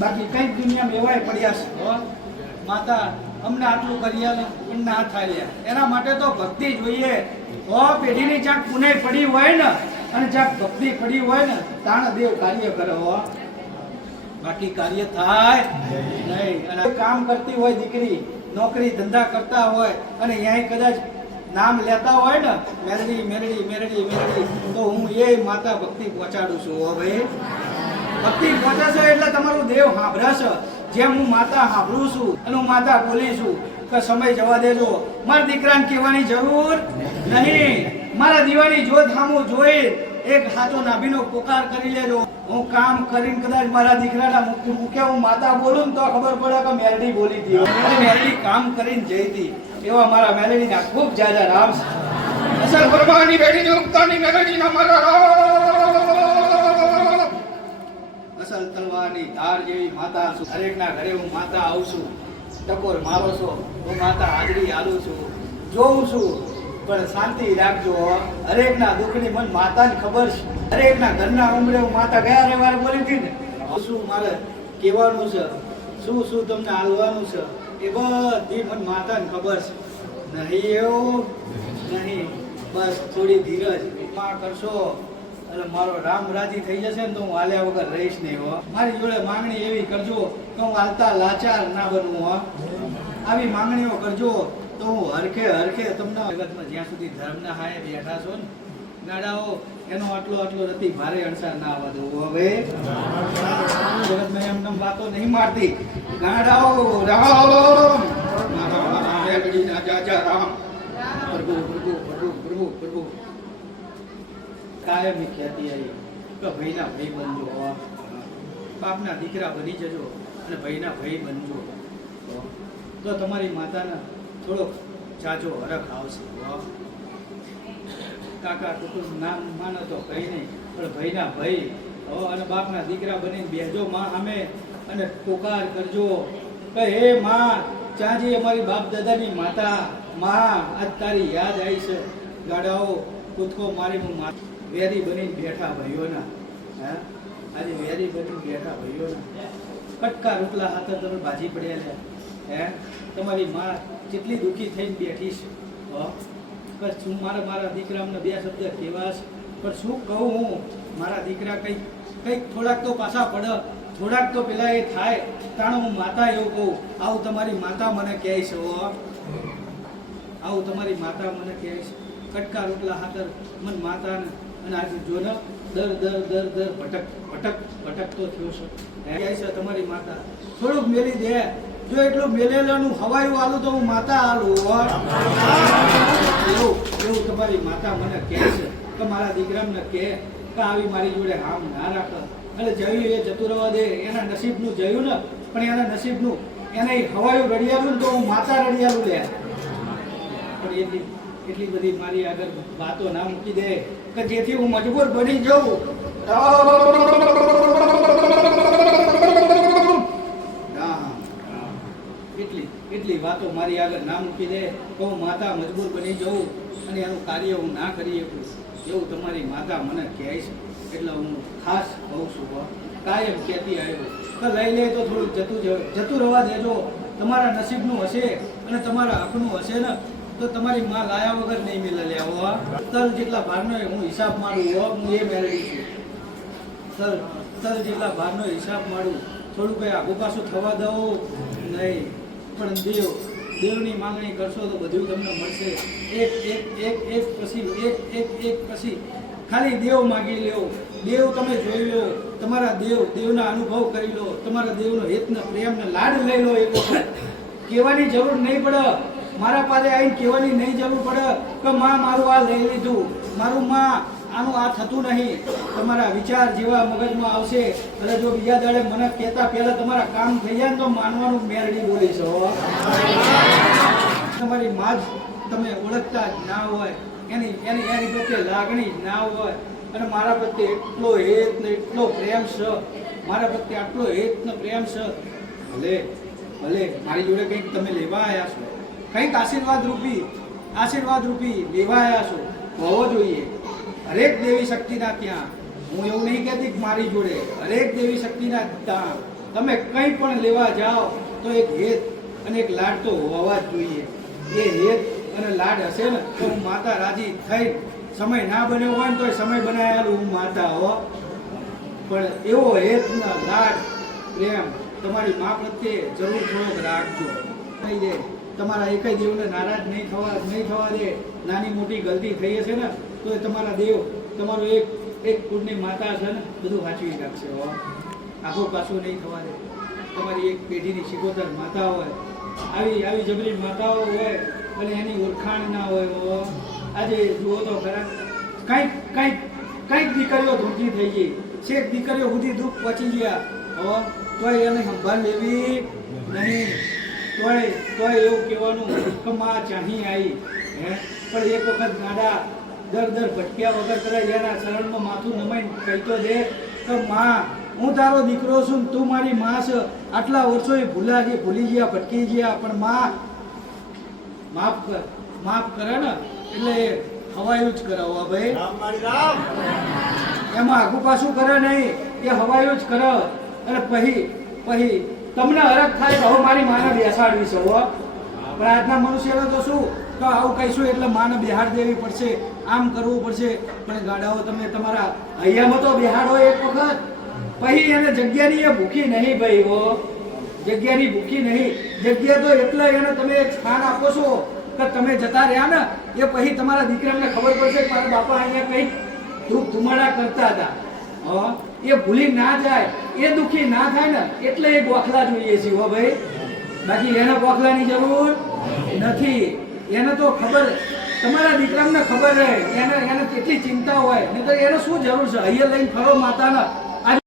બાકી કંઈક દુનિયામાં એવાય પડ્યા છે હો માતા અમને આટલું કરી આલે પણ ના થાય એના માટે તો ભક્તિ જોઈએ હો પેઢીની જ્યાં પુને પડી હોય ને અને જ્યાં ભક્તિ પડી હોય ને તાણ દેવ કાર્ય કરે હો બાકી કાર્ય થાય નહીં અને કામ કરતી હોય દીકરી નોકરી ધંધા કરતા હોય અને અહીંયા કદાચ નામ લેતા હોય ને મેરડી મેરડી મેરડી મેરડી તો હું એ માતા ભક્તિ પહોંચાડું છું હો ભાઈ ભક્તિ પહોંચાડશો એટલે તમારું દેવ સાંભળશે જેમ હું માતા સાંભળું છું અને હું માતા બોલી છું કે સમય જવા દેજો મારા દીકરાને કહેવાની જરૂર નહીં મારા દીવાની જોત સામું જોઈ એક સાચો નાભીનો પોકાર કરી લેજો હું કામ કરીને કદાચ મારા દીકરાના મુખ્ય હું માતા બોલું ને તો ખબર પડે કે મેરડી બોલી હતી મેરડી કામ કરીને જઈ હતી એવા મારા મેલેડીના ખૂબ જાજા રામ અસલ ભરવાની બેડીની ઉગતાની મેલેડીના મારા અસલ તલવારની ધાર જેવી માતા છું દરેકના ઘરે હું માતા આવું છું ટકોર મારો છો હું માતા હાજરી આલું છું જોઉં છું પણ શાંતિ રાખજો હરેકના દુઃખની મન માતાને ખબર છે હરેકના ઘરના ઉમરે હું માતા ગયા રવિવારે બોલી હતી ને શું મારે કહેવાનું છે શું શું તમને હાલવાનું છે એ બધી મને માતાને ખબર છે નહીં એવું નહીં બસ થોડી ધીરજ માં કરશો એટલે મારો રામ રાજી થઈ જશે ને તો હું હાલ્યા વગર રહીશ નહીં હો મારી જોડે માંગણી એવી કરજો કે હું હાલતા લાચાર ના બનવું હો આવી માંગણીઓ કરજો તો હું હરખે હરખે તમને જગતમાં જ્યાં સુધી ધર્મના હાય બેઠા છો ને ગાડાઓ એનો આટલો રતી ભારે અણસાર ના આવવા દઉં હવે જગતમાં એમને વાતો નહીં મારતી ગાડાઓ રામ પ્રભુ પ્રભુ પ્રભુ પ્રભુ પ્રભુ કાયમી ખ્યાતિ આવી કે ભાઈના ભાઈ બનજો બાપના દીકરા બની જજો અને ભાઈના ભાઈ બનજો તો તમારી માતાના થોડોક જાજો હરખ આવશે કાકા કુટુંબ નામ માનો તો કઈ નહીં પણ ભાઈના ભાઈ અને બાપના દીકરા બનીને બેહજો માં સામે અને પોકાર કરજો કે હે માં ચાજી અમારી બાપ દાદાની માતા માં આજ તારી યાદ આવી છે ગાડાઓ કૂદકો મારી હું વેરી બનીને બેઠા ભાઈઓના હા આજે વેરી બનીને બેઠા ભાઈઓના કટકા રોટલા હાથે તમે ભાજી પડ્યા હે તમારી માં કેટલી દુઃખી થઈને બેઠી છે શું મારા દીકરાને બે શબ્દ કહેવા છે પણ શું કહું હું મારા દીકરા કંઈક થોડાક તો પાછા પડે થોડાક તો પેલા એ થાય કારણ હું માતા એવું કહું આવું તમારી માતા મને કહે છે આવું તમારી માતા મને કહે છે કટકા રોટલા હાથર મન માતાને અને આજે જો ને દર ભટકતો થયો છે કહે છે તમારી માતા થોડુંક મેલી દે જો એટલું મેલેલાનું હવાયું આલું તો હું માતા આલું એવું તમારી માતા મને કહે છે કે મારા દીકરાને કહે કે આવી મારી જોડે હામ ના રાખ એટલે જયું એ જતું રહેવા દે એના નસીબનું જયું ને પણ એના નસીબનું એને હવાયું રડિયાલું ને તો હું માતા રડિયાલું લે પણ એટલી બધી મારી આગળ વાતો ના મૂકી દે કે જેથી હું મજબૂર બની જાઉં એટલી વાતો મારી આગળ ના મૂકી દે તો હું માતા મજબૂર બની જાઉં અને એનું કાર્ય હું ના કરી શકું એવું તમારી માતા મને કહે છે એટલે હું ખાસ કહું છું કાયમ કહેતી આવ્યો કે લઈ લે તો થોડુંક જતું રહેવા દેજો તમારા નસીબનું હશે અને તમારા હકનું હશે ને તો તમારી માં લાયા વગર નહીં મેળે લેવો તલ જેટલા ભારનો હું હિસાબ મારું હું એ મેળવી છું તલ જેટલા ભારનો હિસાબ મારું થોડું કંઈ આગુ પાછું થવા દઉં નહીં પણ દેવની માંગણી કરશો તો બધું તમને મળશે એક પછી ખાલી દેવ માગી લો દેવ તમે જોઈ લો તમારા દેવના અનુભવ કરી લો તમારા દેવનો હિતને પ્રેમને લાડ લઈ લો એક વખત કહેવાની જરૂર નહીં પડે મારા પાસે આવીને કહેવાની નહીં જરૂર પડે કે માં મારું આ લઈ લીધું મારું માં આનું આ થતું નહીં તમારા વિચાર જેવા મગજમાં આવશે અને જો બીજા દાડે મને કહેતા પહેલા તમારા કામ થઈ જાય તો માનવાનું મેરડી બોલી છો તમારી માં જ તમે ઓળખતા જ ના હોય એની પ્રત્યે લાગણી જ ના હોય અને મારા પ્રત્યે એટલો હેત ને એટલો પ્રેમ છે મારા પ્રત્યે આટલો હેત ને પ્રેમ છે ભલે મારી જોડે કંઈક તમે લેવા આવ્યા છો કંઈક આશીર્વાદ રૂપી લેવા આવ્યા છો હોવો જોઈએ હરેક દેવી શક્તિના ત્યાં હું એવું નહીં કહેતી કે મારી જોડે હરેક દેવી શક્તિના દાન તમે કંઈ પણ લેવા જાઓ તો એક હેત અને એક લાડ તો હોવા જ જોઈએ. એ હેત અને લાડ હશે ને તો હું માતા રાજી થઈ, સમય ના બન્યો હોય ને તો સમય બનાવેલું હું માતા હો, પણ એવો હેત લાડ પ્રેમ તમારી મા પ્રત્યે જરૂર થોડોક રાખજો. થઈ જાય તમારા એકેય દેવને નારાજ નહીં થવા દે. નાની મોટી ગલતી થઈ હશે ને તો એ તમારા દેવ તમારું એક કુળની માતા છે ને બધું વાંચવી રાખશે હો, આખું પાછું નહીં થવા દે. તમારી એક પેઢીની શિકોતર માતા હોય, આવી જબરી માતાઓ હોય અને એની ઓળખાણ ના હોય હો. આજે જુઓ તો ખરા કંઈક દીકરીઓ ધૂંધી થઈ ગઈ, શેખ દીકરીઓ સુધી દુઃખ પહોંચી ગયા હો, તોય એને સંભાળ લેવી નહીં. તોય એવું કહેવાનું કે માં ચાહી આવી હે, પણ એક વખત ગાડા દર ભટક્યા વગર કરે એના શરણમાં માથું નમાઈને કહેતો દે કે માં હું તારો દીકરો છું, તું મારી માં છે. આટલા વર્ષો એ ભૂલી ગયા, ભટકી ગયા, પણ માં માફ કરે ને એટલે એ હવાયું જ કરાવવા ભાઈ, એમાં આગું પાછું કરે નહીં, એ હવાયું જ કરે. અને પછી તમને હરખ થાય કે હવે મારી માને બેસાડવી છે હો, પણ આજના મનુષ્યને તો શું કે આવું કહીશું એટલે માને બેહાડ દેવી પડશે, આમ કરવું પડશે. પણ ગાડાઓ તમે તમારા હૈયામાં તો બેહાડો એક વખત, પછી એને જગ્યાની એ ભૂખી નહીં ભાઈ હો, જગ્યાની ભૂખી નહીં. જગ્યા તો એટલે એને તમે એક સ્થાન આપો છો કે તમે જતા રહ્યા ને એ પછી તમારા દીકરાને ખબર પડશે કે મારા બાપા અહીંયા કંઈક ધૂપ ધુમાડા કરતા હતા. એ ભૂલી ના જાય, એ દુઃખી ના થાય ને એટલે એ ગોખલા જોઈએ છે હો ભાઈ, બાકી એને ગોખલાની જરૂર નથી. એને તો ખબર, તમારા દીકરાને ખબર રહે, એને કેટલી ચિંતા હોય, નહીં તો એને શું જરૂર છે? અહીંયા લઈને ફરો માતાના